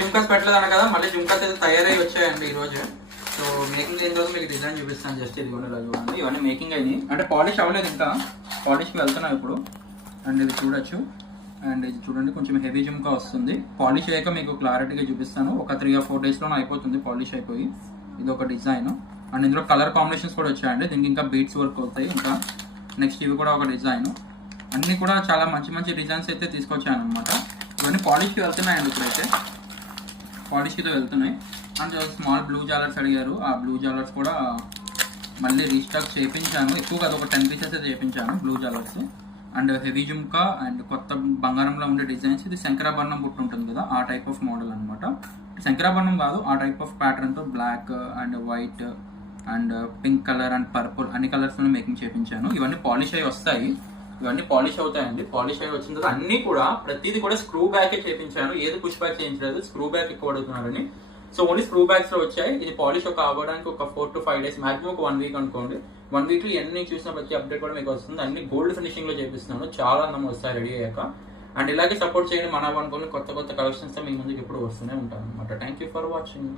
జుంకాస్ పెట్టలేదన్న కదా, మళ్ళీ జుంకాస్ అయితే తయారై వచ్చాయండి ఈ రోజు. సో మేకింగ్ అయిన రోజు మీకు డిజైన్ చూపిస్తాను. జస్ట్ ఇది కూడా చూడండి, ఇవన్నీ మేకింగ్ అయింది, అంటే పాలిష్ అవ్వలేదు ఇంకా, పాలిష్కి వెళ్తున్నాం ఇప్పుడు. అండ్ ఇది చూడొచ్చు, అండ్ ఇది చూడండి కొంచెం హెవీ జుంకా వస్తుంది. పాలిష్ అయ్యాక మీకు క్లారిటీగా చూపిస్తాను. ఒక 3 or 4 daysలోనే అయిపోతుంది పాలిష్ అయిపోయి. ఇది ఒక డిజైన్, అండ్ ఇందులో కలర్ కాంబినేషన్స్ కూడా వచ్చాయండి. దీనికి ఇంకా బీట్స్ వర్క్ అవుతాయి. ఇంకా నెక్స్ట్ ఇవి కూడా ఒక డిజైన్. అన్నీ కూడా చాలా మంచి మంచి డిజైన్స్ అయితే తీసుకొచ్చాను అనమాట. ఇవన్నీ పాలిష్కి వెళ్తున్నాయండి ఇప్పుడైతే, పాలిష్కితో వెళ్తున్నాయి. అండ్ స్మాల్ బ్లూ జాలర్స్ అడిగారు, ఆ బ్లూ జాలర్స్ కూడా మళ్ళీ రీస్టాక్ చేయించాను. ఎక్కువ కాదు, ఒక 10 pieces అయితే చేయించాను బ్లూ జాలర్స్. అండ్ హెవీ జుమ్కా అండ్ కొత్త బంగారంలో ఉండే డిజైన్స్. ఇది శంకరాభరణం బుట్టు ఉంటుంది కదా, ఆ టైప్ ఆఫ్ మోడల్ అనమాట. శంకరాభరణం కాదు, ఆ టైప్ ఆఫ్ ప్యాటర్న్తో black and white and pink colour and purple అన్ని కలర్స్లో మేకింగ్ చేయించాను. ఇవన్నీ పాలిష్ అయ్యి వస్తాయి, ఇవన్నీ పాలిష్ అవుతాయండి. పాలిష్ అయ్యి వచ్చిన తర్వాత అన్ని కూడా ప్రతిదీ కూడా స్క్రూ బ్యాకే చేయించాను, ఏది పుష్ బ్యాక్ చేయించలేదు. స్క్రూ బ్యాక్ ఎక్కువ అడుగుతున్నారని, సో ఓన్లీ స్క్రూ బ్యాగ్స్ లో వచ్చాయి. ఇది పాలిష్ అవ్వడానికి ఒక 4 to 5 days, మాక్సిమం ఒక 1 week అనుకోండి. 1 week లో ఎన్ని చూసిన ప్రతి అప్డేట్ కూడా మీకు వస్తుంది. అన్ని గోల్డ్ ఫినిషింగ్ లో చేపిస్తున్నాను, చాలా అందం వస్తాయి రెడీ అయ్యాక. అండ్ ఇలాగే సపోర్ట్ చేయండి మన అనుకోని కొత్త కొత్త కలెక్షన్స్ మీ ముందుకు ఎప్పుడు వస్తూనే ఉంటాను అనమాట. Thank you for watching.